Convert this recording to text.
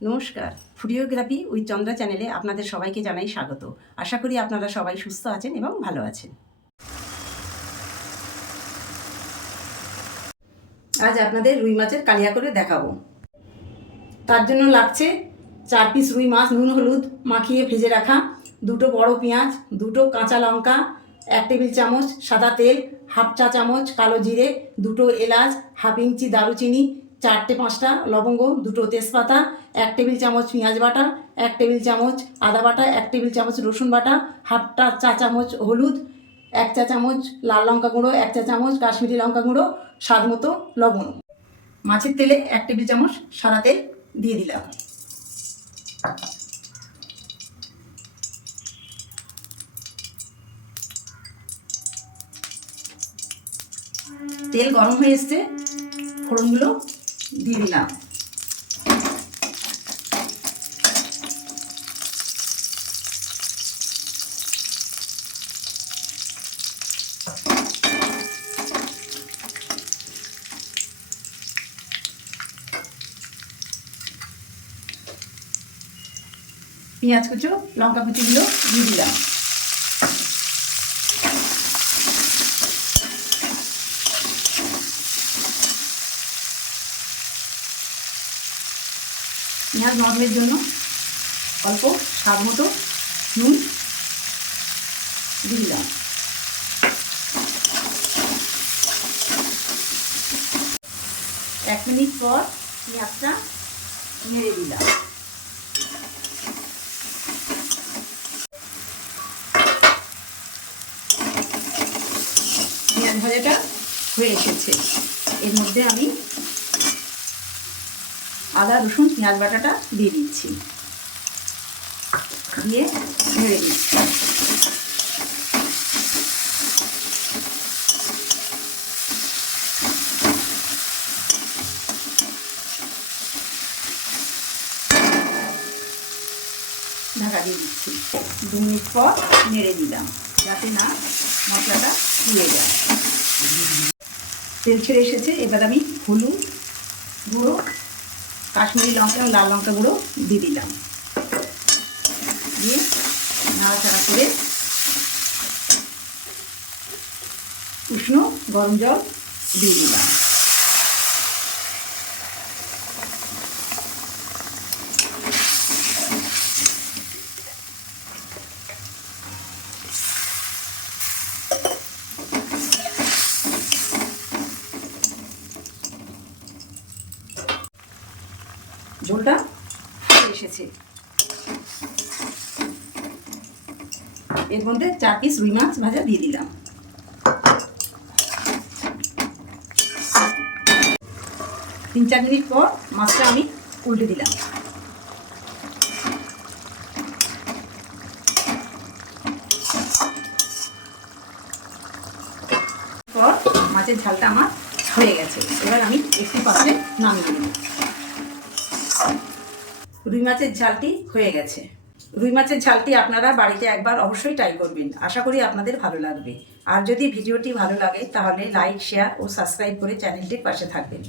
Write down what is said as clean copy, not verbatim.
নমস্কার, ফুডিওগ্রাফি উইথ চন্দ্রা চ্যানেলে আপনাদের সবাইকে জানাই স্বাগত। আশা করি আপনারা সবাই সুস্থ আছেন এবং ভালো আছেন। আজ আপনাদের রুই মাছের কালিয়া করে দেখাবো। তার জন্য লাগছে 4 পিস রুই মাছ নুন হলুদ মাখিয়ে ভেজে রাখা, 2টো বড় পেঁয়াজ, 2টো কাঁচা লঙ্কা, 1 টেবিল চামচ সাদা তেল, হাফ চা চামচ কালো জিরে, 2টো এলাচ, হাফ ইঞ্চি দারুচিনি, 4-5টা লবঙ্গ, 2টো তেজপাতা, 1 টেবিল চামচ পেঁয়াজ বাটা, 1 টেবিল চামচ আদা বাটা, 1 টেবিল চামচ রসুন বাটা, হাফটা চা চামচ হলুদ, 1 চা চামচ লাল লঙ্কা গুঁড়ো, 1 চা চামচ কাশ্মীরি লঙ্কা গুঁড়ো, স্বাদ মতো লবণ। মাছের তেলে 1 টেবিল চামচ সাদা তেল দিয়ে দিলাম। তেল গরম হয়ে এসছে, ফোড়নগুলো দিয়ে দিলাম। পেঁয়াজ কুচো লঙ্কা কুচিগুলো দিয়ে দিলাম। পেঁয়াজ নরমের জন্য অল্প স্বাদ মতো নুন দিয়ে দিলাম। এক মিনিট পর পেঁয়াজটা নেড়ে দিলাম। পেঁয়াজ ভাজাটা হয়ে এসেছে, এর মধ্যে আমি আদা রসুন পেঁয়াজ বাটাটা দিয়ে দিচ্ছি, দিয়ে নেড়ে দিচ্ছি। ঢাকা দিয়ে দিচ্ছি। 2 মিনিট পর নেড়ে দিলাম যাতে না মশলাটা পুড়ে যায়। তেল ছেড়ে এসেছে, এবার আমি হলুদ গুঁড়ো, কাশ্মীরি লঙ্কা এবং লাল লঙ্কা গুঁড়ো দিয়ে দিলাম, দিয়ে নাড়াচাড়া করে উষ্ণ গরম জল দিয়ে দিলাম। ঝোলটা এসেছে, এর মধ্যে 4 পিস রুই মাছ ভাজা দিয়ে দিলাম। তিন চার মিনিট পর মাছটা আমি উল্টে দিলাম। পর মাছের ঝালটা আমার হয়ে গেছে, এবার আমি একটি পাত্রে নামিয়ে নেব। রুই মাছের ঝালটি হয়ে গেছে। রুই মাছের ঝালটি আপনারা বাড়িতে একবার অবশ্যই ট্রাই করবেন, আশা করি আপনাদের ভালো লাগবে। আর যদি ভিডিওটি ভালো লাগে তাহলে লাইক শেয়ার ও সাবস্ক্রাইব করে চ্যানেলটির পাশে থাকবেন।